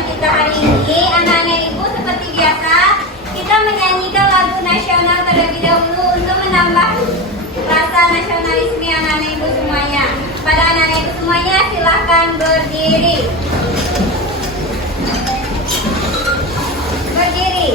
pelajaran kita hari ini, anak-anak ibu seperti biasa, kita menyanyikan lagu nasional terlebih dahulu untuk menambah rasa nasionalisme anak-anak ibu semuanya. Pada anak-anak ibu semuanya, silahkan berdiri. Berdiri.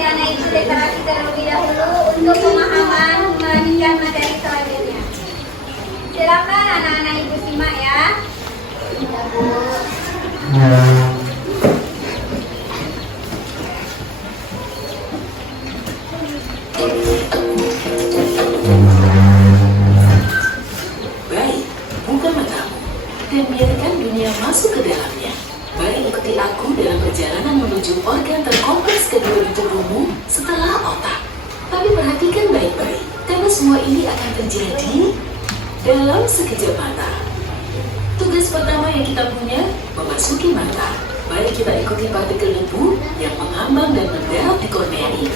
Anak ibu deklarasi terlebih dahulu untuk pemahaman melanjutkan materi selanjutnya. Silakan anak-anak ibu simak ya. Baik, buka matamu dan biarkan dunia masuk ke dalamnya. Mari ikuti aku dalam perjalanan menuju organ terkompleks kedua di tubuhmu setelah otak. Tapi perhatikan baik-baik, karena semua ini akan terjadi dalam sekejap mata. Tugas pertama yang kita punya, memasuki mata. Mari kita ikuti partikel debu yang mengambang dan mendarat di kornea ini.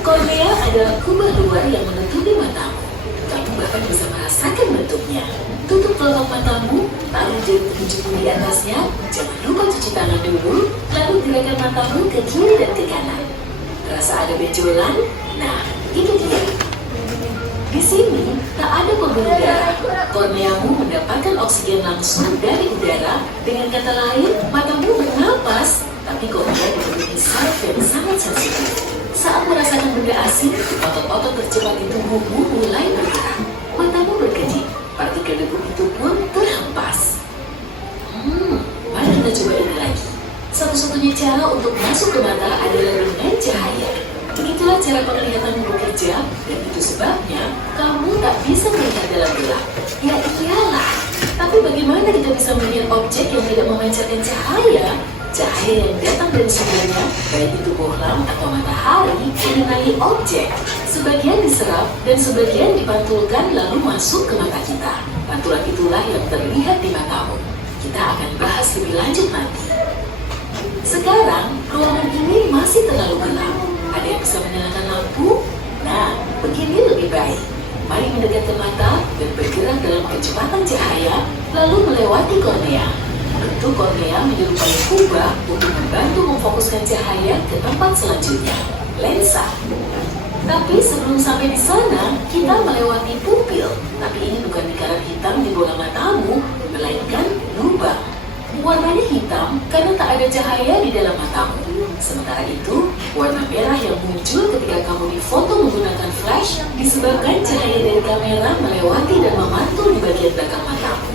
Kornea adalah kubah luar yang menutupi matamu. Kamu bahkan bisa merasakan bentuknya. Tutup kelopak matamu, taruh jari telunjukmu di atasnya, jangan lupa cuci tangan dulu, lalu gerakan matamu ke kiri dan ke kanan. Terasa ada benjolan? Nah, itu dia. Di sini tak ada pembuluh darah. Korneamu mendapatkan oksigen langsung dari udara. Dengan kata lain, matamu bernapas, tapi kornea dipenuhi saraf yang sangat sensitif. Saat merasakan benda asing, otot-otot tercepat di tubuhmu mulai bergerak. Matamu berkedip. Partikel debu itu pun terhempas. Mari kita coba ini lagi. Satu-satunya cara untuk masuk ke mata adalah dengan cahaya. Begitulah cara penglihatanmu bekerja, dan itu sebabnya kamu tak bisa melihat dalam gelap. Ya iyalah, tapi bagaimana kita bisa melihat objek yang tidak memancarkan cahaya? Cahaya yang datang dari sumbernya, baik itu bohlam atau matahari, mengenai objek. Sebagian diserap dan sebagian dipantulkan lalu masuk ke mata kita. Pantulan itulah yang terlihat di matamu. Kita akan bahas lebih lanjut nanti. Sekarang, ruangan ini masih terlalu gelap. Ada yang bisa menyalakan lampu? Nah, begini lebih baik. Mari mendekat ke mata dan bergerak dalam kecepatan cahaya, lalu melewati kornea. Bentuk kornea menyerupai kubah untuk membantu memfokuskan cahaya ke tempat selanjutnya, lensa. Tapi sebelum sampai di sana, kita melewati pupil. Tapi ini bukan lingkaran hitam di bola matamu, melainkan lubang. Warnanya hitam karena tak ada cahaya di dalam matamu. Sementara itu, warna merah yang muncul ketika kamu difoto menggunakan flash disebabkan cahaya dari kamera melewati dan memantul di bagian belakang matamu.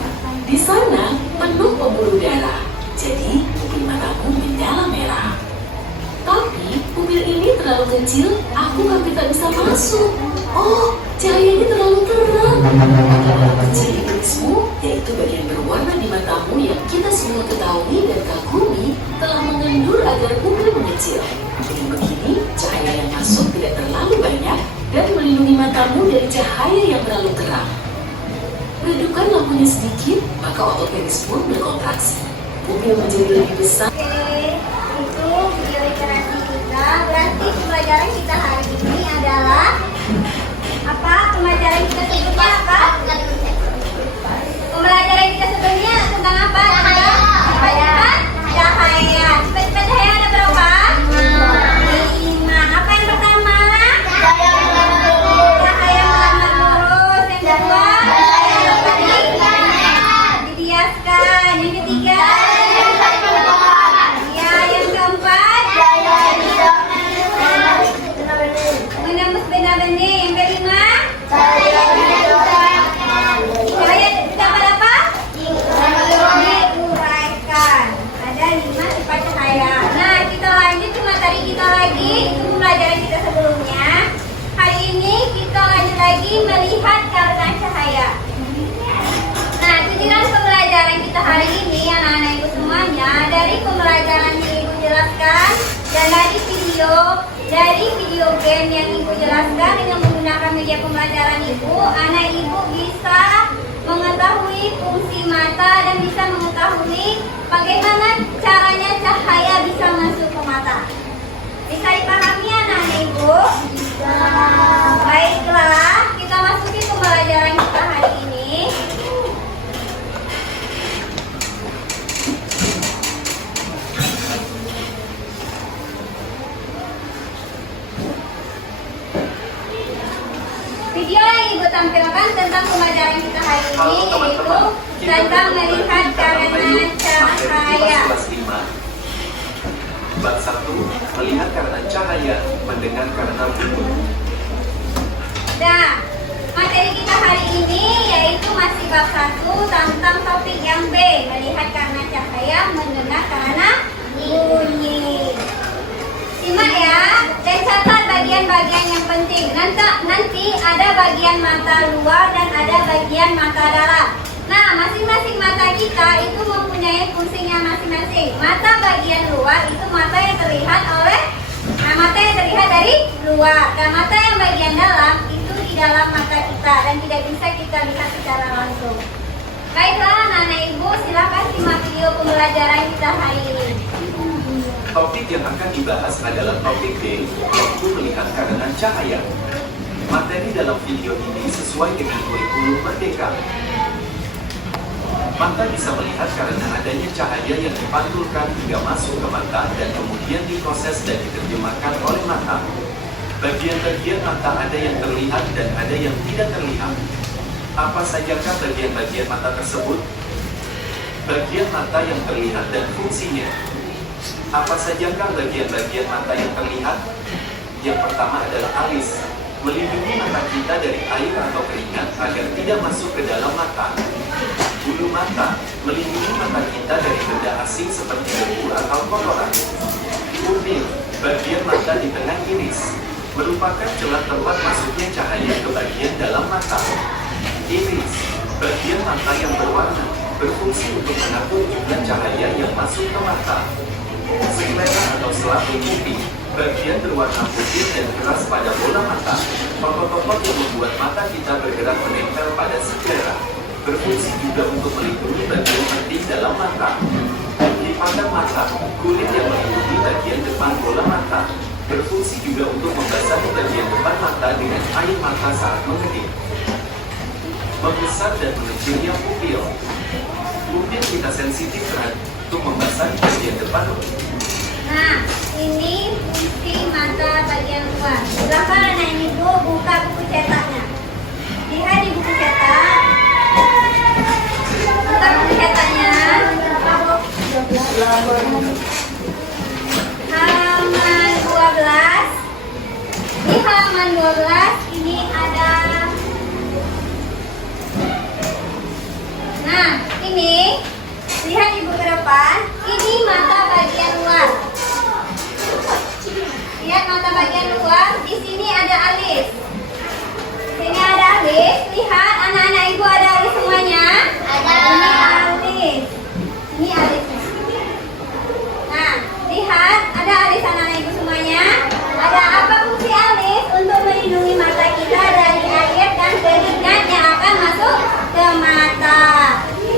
Di sana penuh pembuluh darah, jadi pupil matamu menyala merah. Tapi pupil ini terlalu kecil, aku hampir tak bisa masuk. Oh, cahayanya terlalu terang. Mata kecil di irismu, yaitu bagian berwarna di matamu yang kita semua ketahui dan kagumi, telah mengendur agar pupil mengecil. Dengan begini, cahaya yang masuk tidak terlalu banyak dan melindungi matamu dari cahaya yang terlalu terang. Redupkan lampunya sedikit, maka otot penis pun berkontraksi. Pupil menjadi lebih besar. Oke, itu video literasi kita. Berarti pembelajaran kita hari ini adalah apa? Pembelajaran kita sebelumnya apa? Pembelajaran kita sebelumnya tentang apa? Cahaya. karena sifat cahaya. Nah, kita lanjut ke materi kita lagi. Itu pembelajaran kita sebelumnya. Hari ini kita lanjut lagi melihat karena cahaya. Nah, tujuan pembelajaran kita hari ini anak-anak ibu semuanya, dari pembelajaran yang ibu jelaskan dan dari video game yang ibu jelaskan dengan menggunakan media pembelajaran ibu, anak ibu bisa mengetahui fungsi mata dan bisa mengetahui bagaimana caranya cahaya bisa masuk ke mata. Bisa dipahami anak-anak ibu? Bisa. Baiklah, kita masuki pembelajaran kita hari ini. Video yang ibu tampilkan tentang pembelajaran kita hari ini yaitu tentang melihat karena cahaya. Bab 1, melihat karena cahaya, mendengar karena bunyi. Nah, materi kita hari ini yaitu masih bab 1 tentang topik yang B, melihat karena cahaya, mendengar karena bunyi. Simak ya, dan catat bagian-bagian yang penting. Nanti ada bagian mata luar dan ada bagian mata dalam. Nah, masing-masing mata kita itu mempunyai fungsinya masing-masing. Mata bagian luar itu mata yang terlihat mata yang terlihat dari luar. Dan mata yang bagian dalam itu di dalam mata kita dan tidak bisa kita lihat secara langsung. Baiklah anak-anak ibu, silakan simak video pembelajaran kita hari ini. Topik yang akan dibahas adalah topik D, yaitu melihat karena cahaya. Materi dalam video ini sesuai dengan kurikulum Merdeka. Mata bisa melihat karena adanya cahaya yang dipantulkan hingga masuk ke mata dan kemudian diproses dan diterjemahkan oleh mata. Bagian-bagian mata ada yang terlihat dan ada yang tidak terlihat. Apa sajakah bagian-bagian mata tersebut? Bagian mata yang terlihat dan fungsinya. Apa sajakah bagian-bagian mata yang terlihat? Yang pertama adalah alis, melindungi mata kita dari air atau keringat agar tidak masuk ke dalam mata. Bulu mata, melindungi mata kita dari benda asing seperti debu atau kotoran. Pupil, bagian mata di tengah iris, merupakan celah tempat masuknya cahaya ke bagian dalam mata. Iris, bagian mata yang berwarna, berfungsi untuk mengatur jumlah cahaya yang masuk ke mata. Sklera atau selaput pupil, bagian berwarna putih dan keras pada bola mata. Tokoh-tokoh yang membuat mata kita bergerak menempel pada sklera. Berfungsi juga untuk melindungi bagian penting dalam mata. Lipatan mata, kulit yang melindungi bagian depan bola mata. Berfungsi juga untuk membasahi bagian depan mata dengan air mata saat mengedip. Membesar dan mengecilnya pupil. Pupil kita sensitif untuk membasahi bagian depan. Nah, ini fungsi mata bagian luar. Silakan anak ibu buka buku cetaknya. Lihat di buku cetak. Buka buku cetaknya. Halaman 12. Di halaman 12 ini ada. Nah, ini lihat ibu ke depan. Ini mata bagian luar. Lihat mata bagian luar. Di sini ada alis. Sini ada alis. Lihat anak-anak ibu ada alis semuanya. Ada. Ini alis. Ini alisnya. Nah, lihat ada alis anak-anak ibu semuanya. Ada apa fungsi alis? Untuk melindungi mata kita dari air dan keringat yang akan masuk ke mata.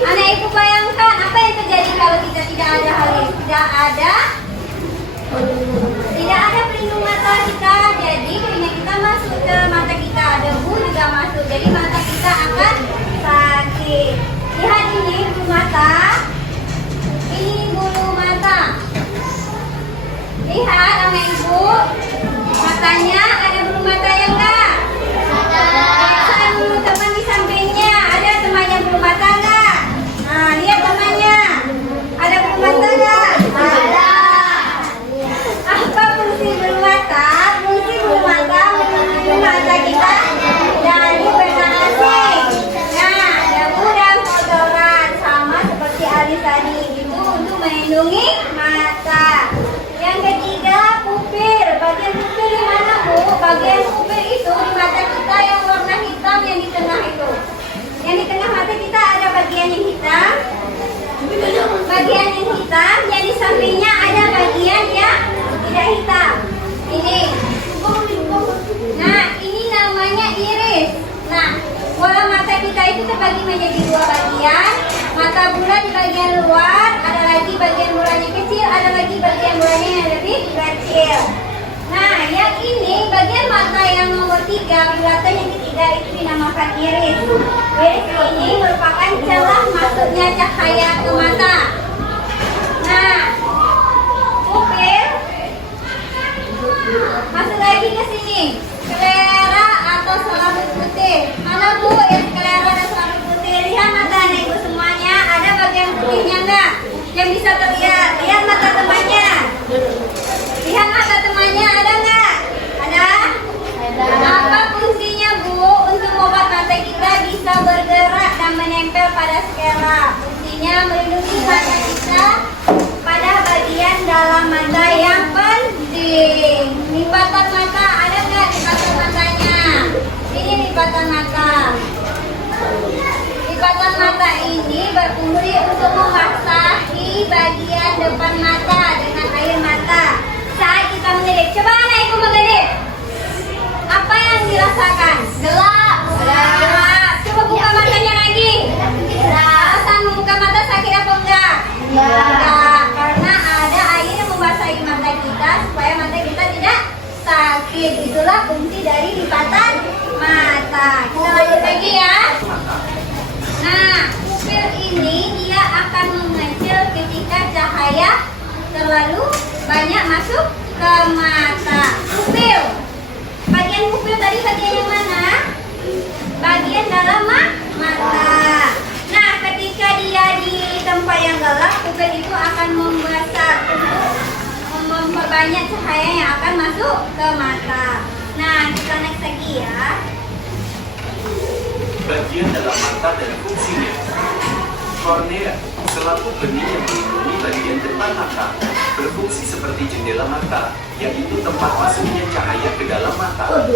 Anak ibu bayangkan apa yang terjadi kalau kita tidak ada alis? Tidak ada pelindung mata kita. Jadi keringat kita masuk ke mata kita, debu juga masuk. Jadi mata kita akan sakit. Lihat ini bulu mata. Ini bulu mata. Lihat anak ibu, matanya ada bulu mata yang enggak? Ada. Bulu teman di sampingnya, ada temannya bulu mata enggak? Nah, lihat temannya. Ada bulu mata enggak? Ada. Apa fungsi bulu mata? Fungsi bulu mata melindungi mata kita dari benda asing. Nah, debu dan kotoran sama seperti alis tadi. Itu untuk melindungi mata. mata. Yang ketiga, pupil. Bagian pupil di mana, Bu? Bagian pupil itu di mata kita yang warna hitam yang di tengah itu. Yang di tengah mata kita ada bagian yang hitam. Bagian yang hitam, yang di sampingnya ada bagian yang tidak hitam. Ini. Nah, ini namanya iris. Nah, bola mata kita itu terbagi menjadi dua bagian. Mata bola di bagian luar, ada lagi bagian bolanya kecil, ada lagi bagian bolanya yang lebih kecil. Nah, yang ini bagian mata yang nomor 3, bulatan yang ketiga itu dinamakan iris. Iris ini merupakan celah masuknya cahaya ke mata. Nah, pupil masuk lagi ke sini. Sklera atau selaput putih. Mana Bu yang sklera dan selaput putih? Lihat mata anak ibu semuanya. Ada bagian putihnya enggak? Yang bisa terlihat. Lihat mata temannya. Lihat mata temannya ada enggak? Ada? Apa fungsinya Bu? Untuk membuat mata kita bisa bergerak dan menempel pada sklera. Fungsinya melindungi mata kita pada bagian dalam mata yang penting. Lipatan mata ada nggak lipatan matanya? Ini lipatan mata. Lipatan mata ini berfungsi untuk membasahi bagian depan mata dengan air mata saat kita mengelip. Coba anak ibu mengelip. Apa yang dirasakan? Gelap. Gelap. Coba buka matanya lagi. Perasaan membuka mata sakit apa enggak? Enggak. Karena ada air yang membasahi mata kita supaya mata kita tidak sakit. Itulah fungsi dari lipatan mata. Kita lanjut lagi ya. Nah, pupil ini dia akan mengecil ketika cahaya terlalu banyak masuk ke mata. Pupil. Bagian pupil tadi bagian yang mana? Bagian dalam mata. Nah, ketika dia di tempat yang gelap, pupil itu akan membesar untuk memperbanyak cahaya yang akan masuk ke mata. Nah, kita next lagi ya. Bagian dalam mata dan fungsinya. Kornea, selaput benih yang melindungi bagian depan mata, berfungsi seperti jendela mata, yaitu tempat masuknya cahaya ke dalam mata.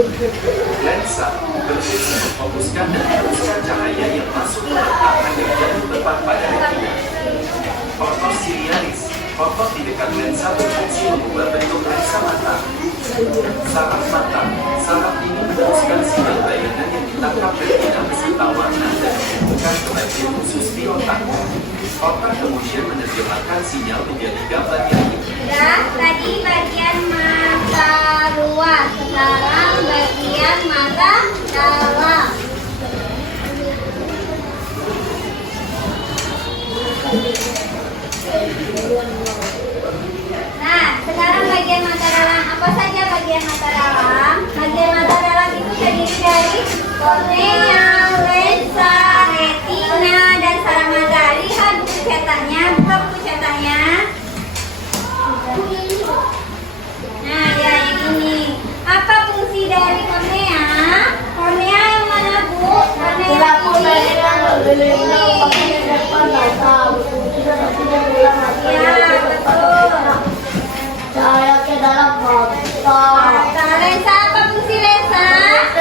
Lensa, berfungsi memfokuskan dan meneruskan cahaya yang masuk ke mata agar jatuh tepat pada retina. Kortos ciliaris, kotak di dekat lensa berfungsi mengubah bentuk lensa mata. Saraf mata, saraf ini meneruskan sinyal bayangan yang ditangkap retina beserta warna dan menghubungkan ke bagian khusus di otak. Otak kemudian menerjemahkan sinyal menjadi gambar yang Udah, tadi bagian mata luar, sekarang bagian mata dalam. Nah, sekarang bagian mata dalam. Apa saja bagian mata dalam? Bagian mata dalam itu terdiri dari kornea, lensa, retina, dan saraf mata. Lihat buku cetaknya, buka buku cetaknya. Nah, ya yang ini. Apa fungsi dari kornea? Kornea yang mana, Bu? Kornea ini. Ya, betul. Cahaya ke dalam mata. Mata. Lensa, apa fungsi lensa?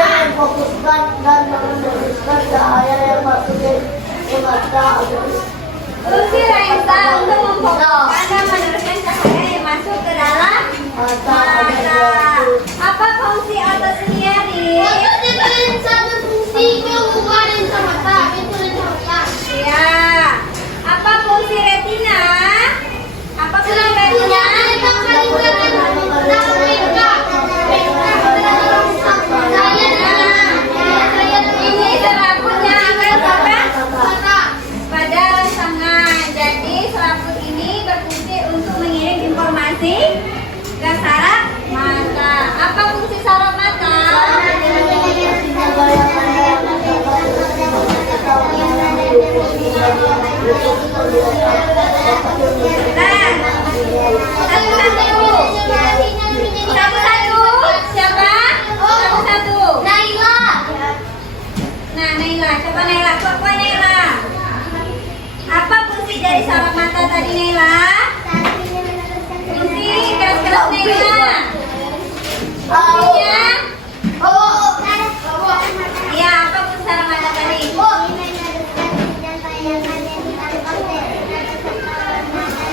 Memfokuskan dan meneruskan cahaya yang masuk ke mata. Fungsi lensa untuk memfokuskan dan meneruskan cahaya yang masuk ke dalam mata. Apa fungsi otot siliaris? Lensa berfungsi mengubah lensa mata. Itu lensa mata. Ya. Apa fungsi retina? Apa fungsi retina? Ini selaputnya akan sampai pada rangsangan. Jadi selaput ini berfungsi untuk mengirim informasi ke saraf mata. Fungsinya? Oh, Ya, apa fungsi mata tadi?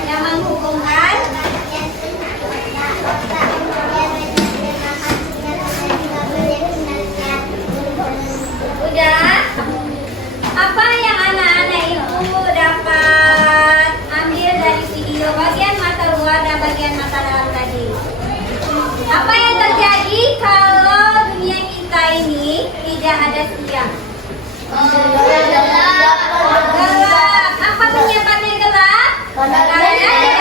Yang menghubungkan. Udah? Apa yang anak-anak ibu dapat ambil dari video bagian mata luar dan bagian mata dalam tadi? Apa yang terjadi kalau dunia kita ini tidak ada siang? Gelap. Apa penyebabnya gelap? Karena tidak ada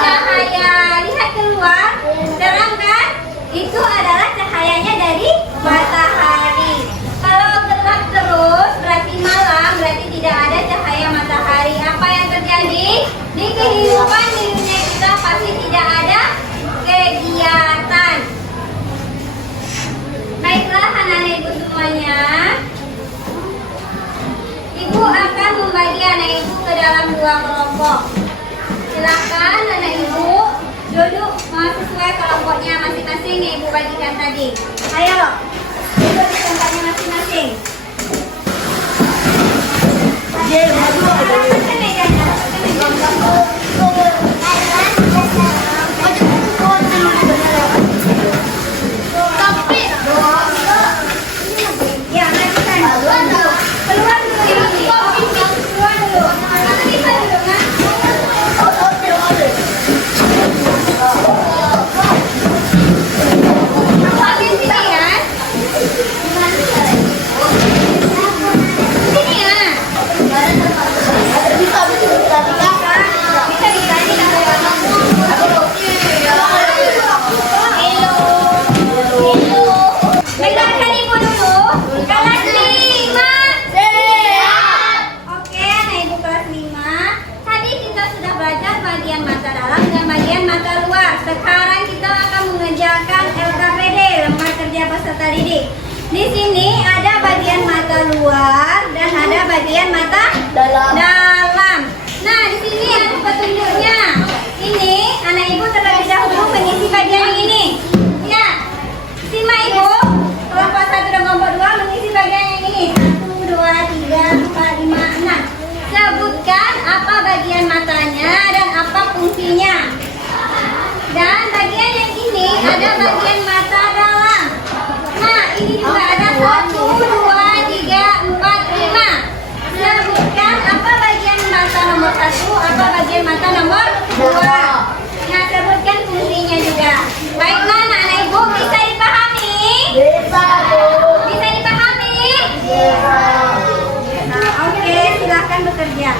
cahaya. Lihat keluar, terang kan? Itu adalah cahayanya dari matahari. Kalau gelap terus berarti malam, berarti tidak ada cahaya matahari. Apa yang terjadi? Di kehidupan di dunia kita pasti tidak ada kegiatan. Baiklah anak-anak ibu semuanya. Ibu akan membagi anak ibu ke dalam 2 kelompok. Silakan anak ibu duduk sesuai kelompoknya masing-masing yang ibu bagikan tadi. Ayo, duduk di tempatnya masing-masing. Rapatkan mejanya, rapatkan mejanya. Ya, lanjutkan. Keluar dulu. Keluar dulu ini. Keluar dulu. Kamu bisa duduk kan? Aku ambil sini kan? Sini ya. Bisa dikasih Dengarkan ibu dulu. Kelas 5. Oke, anak ibu kelas 5. Tadi kita sudah belajar bagian mata dalam dan bagian mata luar. Sekarang kita akan mengerjakan LKPD, lembar kerja peserta didik. Di sini ada bagian mata luar dan ada bagian mata dalam. Nah, di sini ada petunjuknya. Ini anak ibu terlebih dahulu mengisi bagian yang ini. Ya, simak ibu. Kelompok 1 dan kelompok 2 mengisi bagian yang ini. 1, 2, 3, 4, 5, 6. Sebutkan apa bagian matanya dan apa fungsinya. Dan bagian yang ini ada bagian mata dalam. Nah, ini juga ada 1, 2, 3, 4, 5. Sebutkan apa bagian mata nomor 1, apa bagian mata nomor 2. Nah, sebutkan fungsinya juga. Baiklah anak-anak ibu, bisa dipahami? Bisa dipahami? Nah, oke, silahkan bekerja.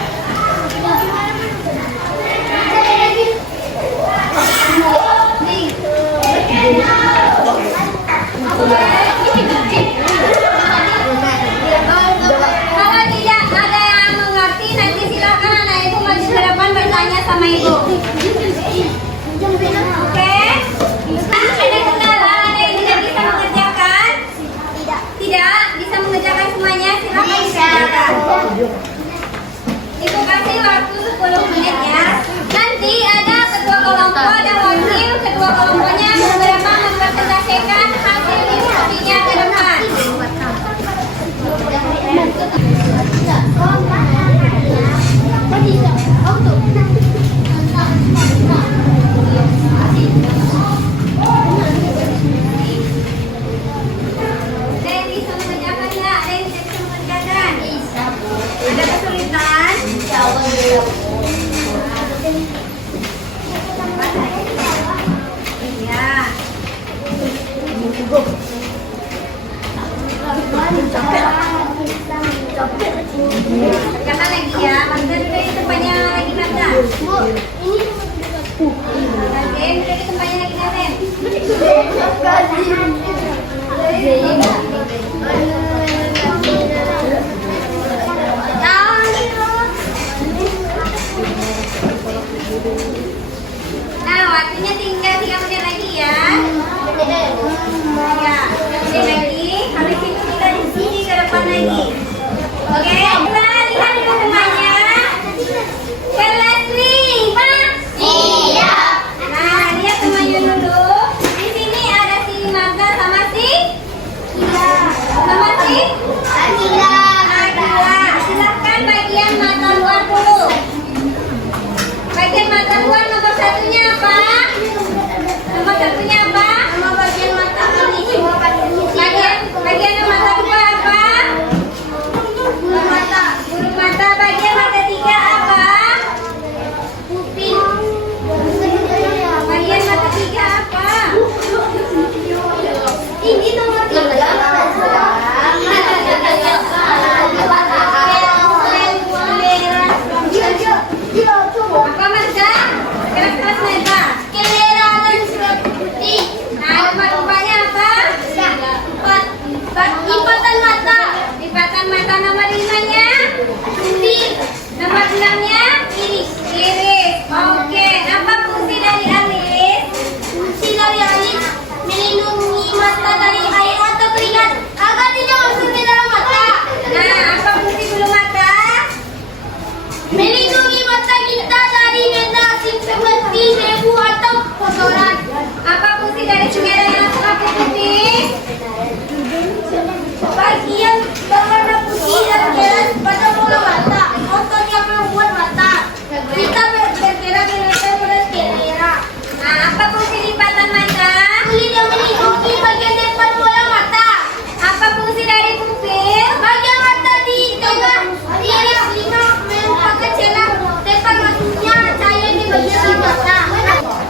Kalau tidak ada yang mengerti, nanti silakan anak ibu maju ke depan bertanya sama ibu. Oke? Ada kendala, ada yang tidak bisa mengerjakan? Tidak bisa mengerjakan semuanya, silakan dikerjakan. Ibu kasih waktu 10 menit ya. Nanti ada ketua kelompok dan wakil ketua kelompoknya beberapa mempresentasikan hasil diskusinya ke depan. Ada yang bisa mengerjakan nggak? Ada yang tidak bisa mengerjakan? Ada kesulitan? Iya. Kerjakan lagi ya. Maksudnya duduk di tempatnya lagi Nanda. Nazim, duduk di tempatnya lagi Nazim. Nah, waktunya tinggal 3 menit lagi ya. Ya, 3 menit lagi. Habis itu kita diskusi ke depan lagi. Oke, nah, lihat dulu temannya. Kelas 5. Siap. Nah, lihat temannya dulu. Di sini ada apa? Kelera dan surat putih. Nah, lumba-lumbanya apa? Lipatan mata. Lipatan mata nomor 5-nya? Putih. Nomor 6-nya? Iris. Iris. Oke, apa fungsi dari alis? Fungsi dari alis melindungi mata dari air atau keringat agar tidak masuk ke dalam mata. Nah, apa fungsi bulu mata? Melindungi mata kita dari benda asing seperti debu atau kotoran. Apa fungsi dari cemera yang warna putih? Bagian berwarna putih dan jelas pada bola mata. Otot yang membuat mata. Kita bergerak dengan kelera. Nah, apa fungsi lipatan mata? Kulit yang melindungi bagian depan bola mata. Apa fungsi dari pupil? Bagian mata di tengah iris lima merupakan celah tempat masuknya cahaya di bagian mata.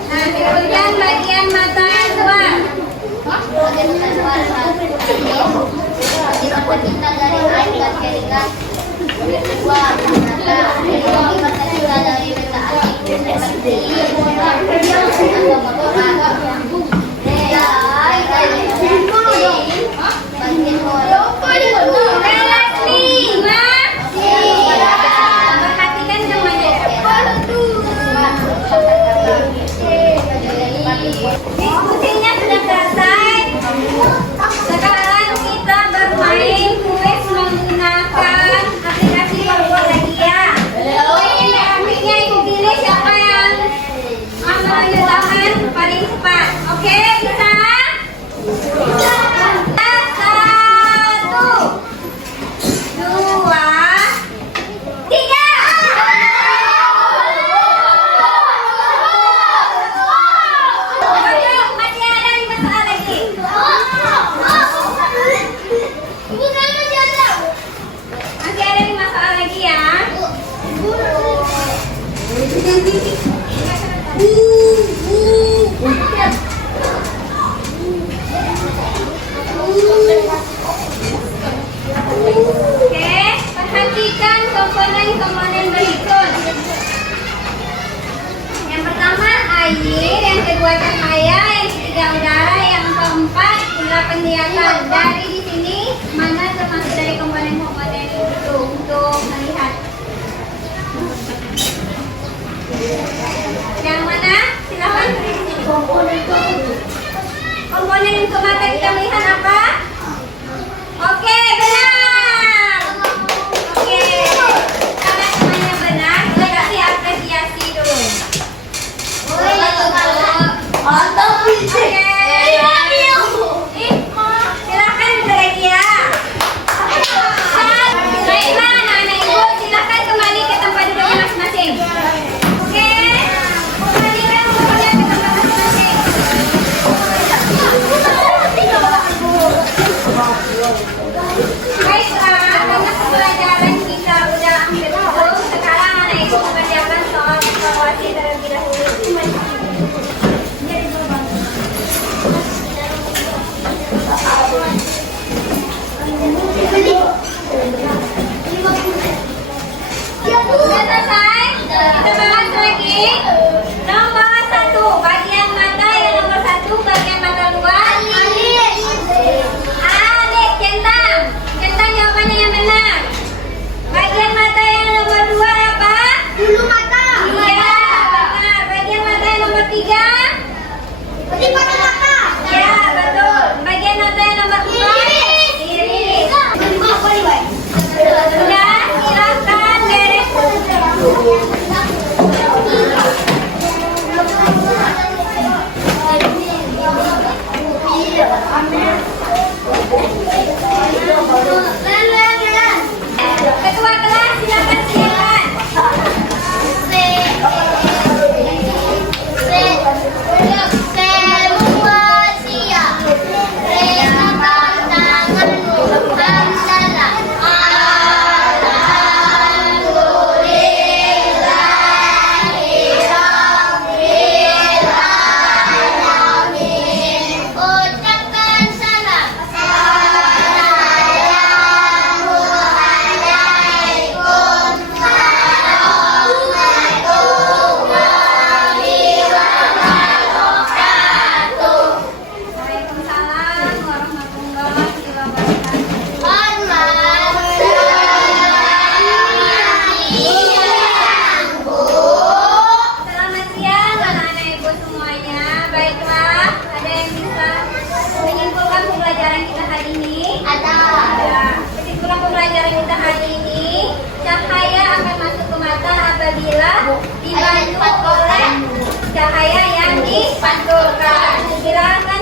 Nah, kemudian bagian mata yang luar. Bagian mata luar kita dari air dan keringat. Bagian kedua mata melindungi mata kita dari benda asing seperti atau kotoran. Bagian bola. Kelas 5. Perhatikan semuanya. Diskusinya sudah selesai. Sekarang kita bermain kuis menggunakan aplikasi Komporadia. Grafiknya ibu pilih siapa yang menunjuk tangan paling cepat. Oke, bisa? 4 penglihatan. Dari di sini mana termasuk dari komponen-komponen itu untuk melihat. Yang mana? Silakan. Komponen untuk mata kita melihat apa? Oke, benar. Oke, karena semuanya benar, kita kasih apresiasi dulu. Oke. Silakan Zakia. Baiklah, anak-anak ibu, silakan kembali ke tempat duduk masing-masing. Oke, kembalikan semuanya ke tempat masing-masing. Baiklah, karena pembelajaran kita udah hampir tutup, sekarang anak ibu mengerjakan soal evaluasi terlebih dahulu. Sudah selesai? Kita bahas lagi. Nomor 1, bagian mata yang nomor 1, bagian mata luar. Alik, centang. Centang jawabannya yang benar. Bagian mata yang nomor 2 apa? Bulu mata. Iya, benar. Bagian mata yang nomor 3? Lipatan mata. Ya, betul. Bagian mata yang nomor 4? Iris. Sudah, silakan beres. Ketua kelas, silakan silakan. dibantu oleh cahaya yang dipantulkan. Silakan